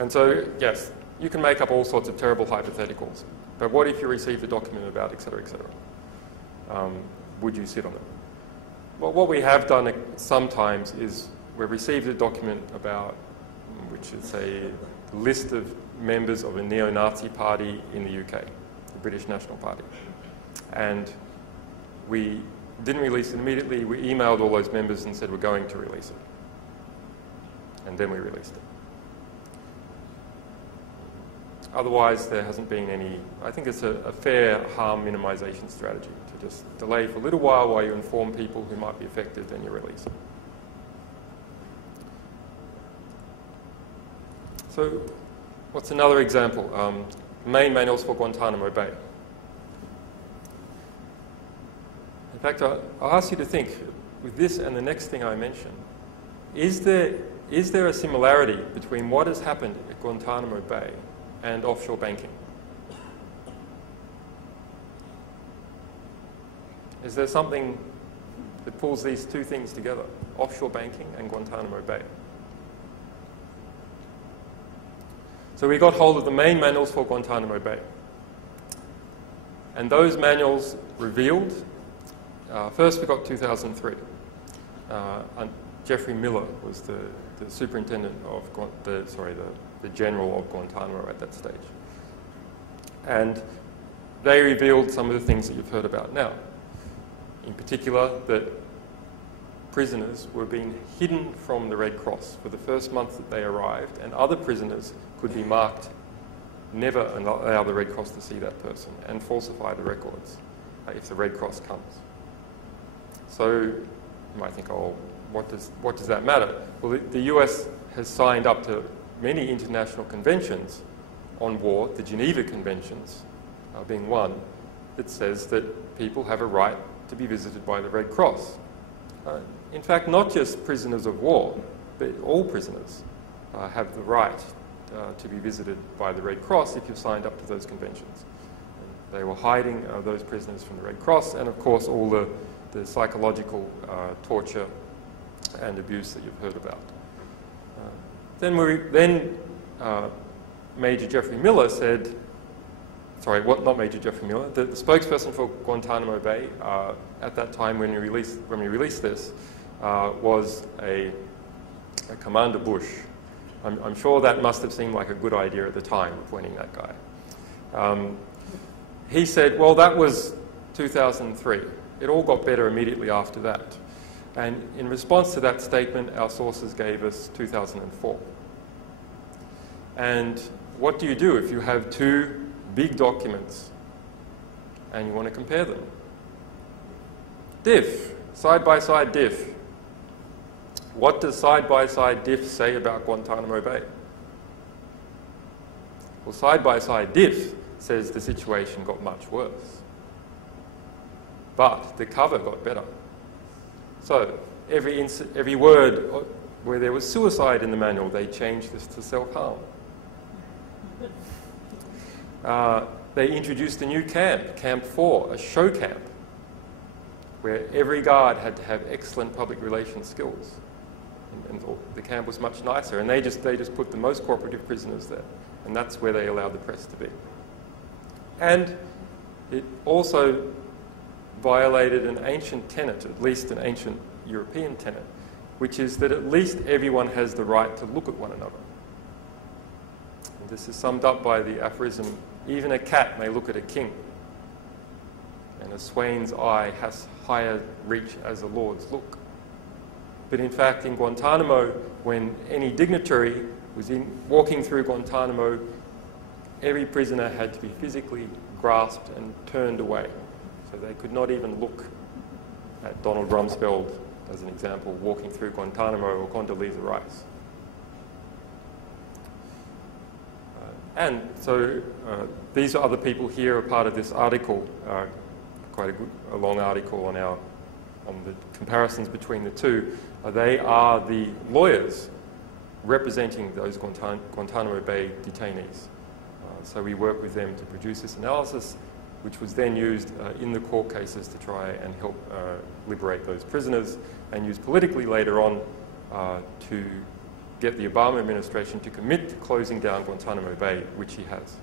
And so, yes, you can make up all sorts of terrible hypotheticals. But what if you received a document about, et cetera, et cetera? Would you sit on it? Well, what we have done sometimes is we've received a document about, which is a list of members of a neo-Nazi party in the UK, the British National Party. And we didn't release it immediately. We emailed all those members and said we're going to release it. And then we released it. Otherwise, there hasn't been any. I think it's a fair harm minimization strategy to just delay for a little while you inform people who might be affected, then you release it. So, what's another example? Main manuals for Guantanamo Bay. In fact, I'll ask you to think, with this and the next thing I mentioned, is there a similarity between what has happened at Guantanamo Bay and offshore banking? Is there something that pulls these two things together, offshore banking and Guantanamo Bay? So we got hold of the main manuals for Guantanamo Bay. And those manuals revealed, first we got 2003. And Jeffrey Miller was the superintendent of, the general of Guantanamo at that stage. And they revealed some of the things that you've heard about now. In particular, that prisoners were being hidden from the Red Cross for the first month that they arrived, and other prisoners could be marked never allow the Red Cross to see that person and falsify the records if the Red Cross comes. So you might think, oh, what does that matter? Well, the US has signed up to many international conventions on war, the Geneva Conventions being one, that says that people have a right to be visited by the Red Cross. In fact, not just prisoners of war, but all prisoners have the right to be visited by the Red Cross if you've signed up to those conventions. They were hiding those prisoners from the Red Cross, and of course all the psychological torture and abuse that you've heard about. Then Major Jeffrey Miller said, not Major Jeffrey Miller, the spokesperson for Guantanamo Bay at that time when we released this was a Commander Bush. I'm sure that must have seemed like a good idea at the time, appointing that guy. He said, well, that was 2003. It all got better immediately after that. And in response to that statement, our sources gave us 2004. And what do you do if you have two big documents and you want to compare them? Diff, side-by-side diff. What does side-by-side diff say about Guantanamo Bay? Well, side-by-side diff says the situation got much worse. But the cover got better. So every word where there was suicide in the manual, they changed this to self-harm. They introduced a new camp, Camp 4, a show camp, where every guard had to have excellent public relations skills. And the camp was much nicer, and they just put the most cooperative prisoners there, and that's where they allowed the press to be. And it also violated an ancient tenet, at least an ancient European tenet, which is that at least everyone has the right to look at one another. And this is summed up by the aphorism, even a cat may look at a king, and a swain's eye has higher reach as a lord's look. But in fact, in Guantanamo, when any dignitary was walking through Guantanamo, every prisoner had to be physically grasped and turned away. So they could not even look at Donald Rumsfeld, as an example, walking through Guantanamo, or Condoleezza Rice. And so these other people here are part of this article, quite a long article on the comparisons between the two. They are the lawyers representing those Guantanamo Bay detainees. So we work with them to produce this analysis, which was then used in the court cases to try and help liberate those prisoners, and used politically later on to get the Obama administration to commit to closing down Guantanamo Bay, which he has.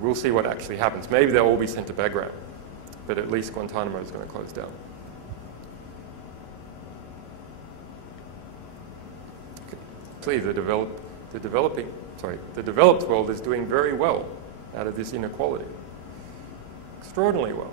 We'll see what actually happens. Maybe they'll all be sent to Bagram, but at least Guantanamo is going to close down. Clearly, the developed world is doing very well out of this inequality. Extraordinarily well.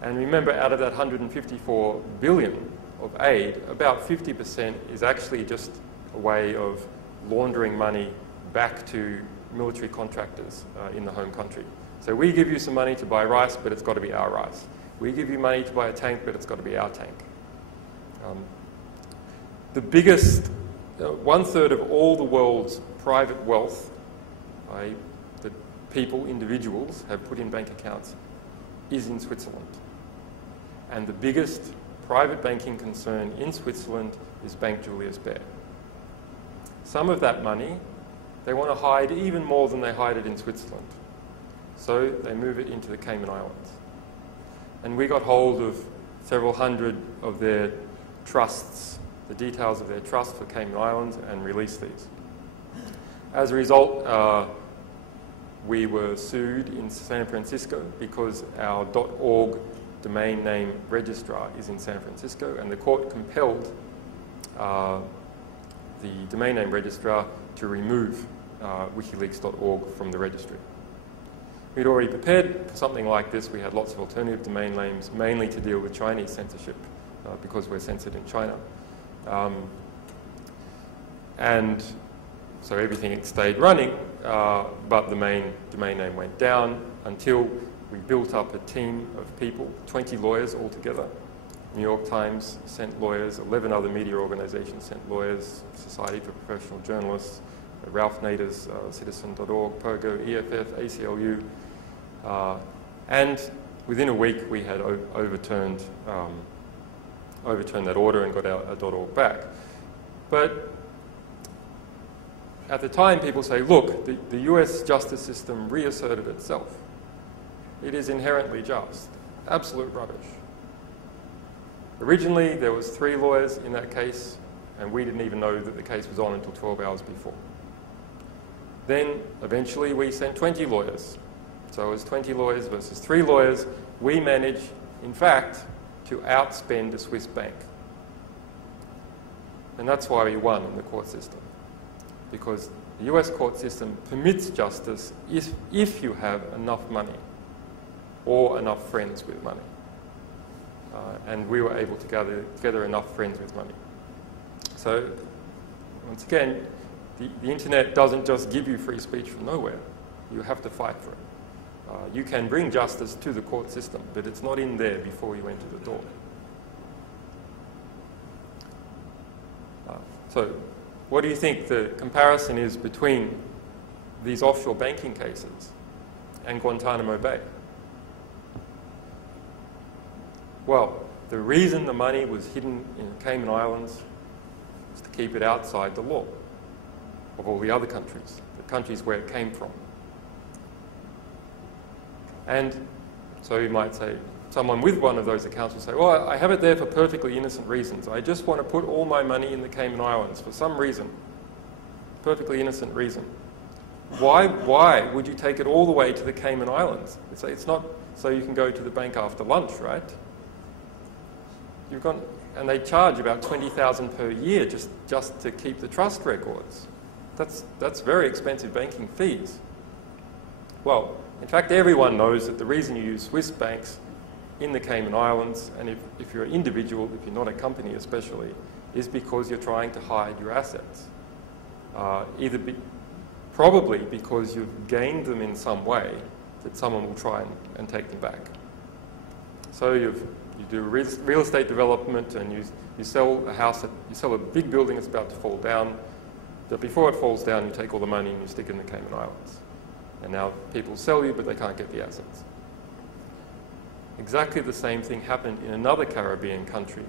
And remember, out of that 154 billion of aid, about 50% is actually just a way of laundering money back to military contractors in the home country. So we give you some money to buy rice, but it's got to be our rice. We give you money to buy a tank, but it's got to be our tank. The biggest, 1/3 of all the world's private wealth, that people, individuals, have put in bank accounts, is in Switzerland. And the biggest private banking concern in Switzerland is Bank Julius Baer. Some of that money, they want to hide even more than they hide it in Switzerland. So they move it into the Cayman Islands. And we got hold of several hundred of their trusts, the details of their trust for Cayman Islands, and released these. As a result, we were sued in San Francisco because our .org domain name registrar is in San Francisco, and the court compelled the domain name registrar to remove wikileaks.org from the registry. We'd already prepared for something like this. We had lots of alternative domain names, mainly to deal with Chinese censorship, because we're censored in China. And so everything stayed running, but the main domain name went down until we built up a team of people, 20 lawyers altogether. New York Times sent lawyers, 11 other media organizations sent lawyers, Society for Professional Journalists, Ralph Nader's Citizen.org, POGO, EFF, ACLU, and within a week we had overturned that order and got our .org back. But at the time, people say, look, the US justice system reasserted itself. It is inherently just. Absolute rubbish. Originally, there was 3 lawyers in that case, and we didn't even know that the case was on until 12 hours before. Then, eventually, we sent 20 lawyers. So it was 20 lawyers versus 3 lawyers. We managed, in fact, to outspend a Swiss bank. And that's why we won in the court system. Because the US court system permits justice if you have enough money or enough friends with money. And we were able to gather together enough friends with money. So, once again, the internet doesn't just give you free speech from nowhere. You have to fight for it. You can bring justice to the court system, but it's not in there before you enter the door. So, what do you think the comparison is between these offshore banking cases and Guantanamo Bay? Well, the reason the money was hidden in Cayman Islands was to keep it outside the law of all the other countries, the countries where it came from. And so you might say, someone with one of those accounts will say, well, I have it there for perfectly innocent reasons. I just want to put all my money in the Cayman Islands for some reason, perfectly innocent reason. Why would you take it all the way to the Cayman Islands? It's not so you can go to the bank after lunch, right? And they charge about $20,000 per year just to keep the trust records. That's very expensive banking fees. Well, in fact, everyone knows that the reason you use Swiss banks in the Cayman Islands, and if you're an individual, if you're not a company especially, is because you're trying to hide your assets. Probably because you've gained them in some way that someone will try and take them back. So you do real estate development, and you sell a house, you sell a big building that's about to fall down, but before it falls down, you take all the money and you stick it in the Cayman Islands. And now people sell you, but they can't get the assets. Exactly the same thing happened in another Caribbean country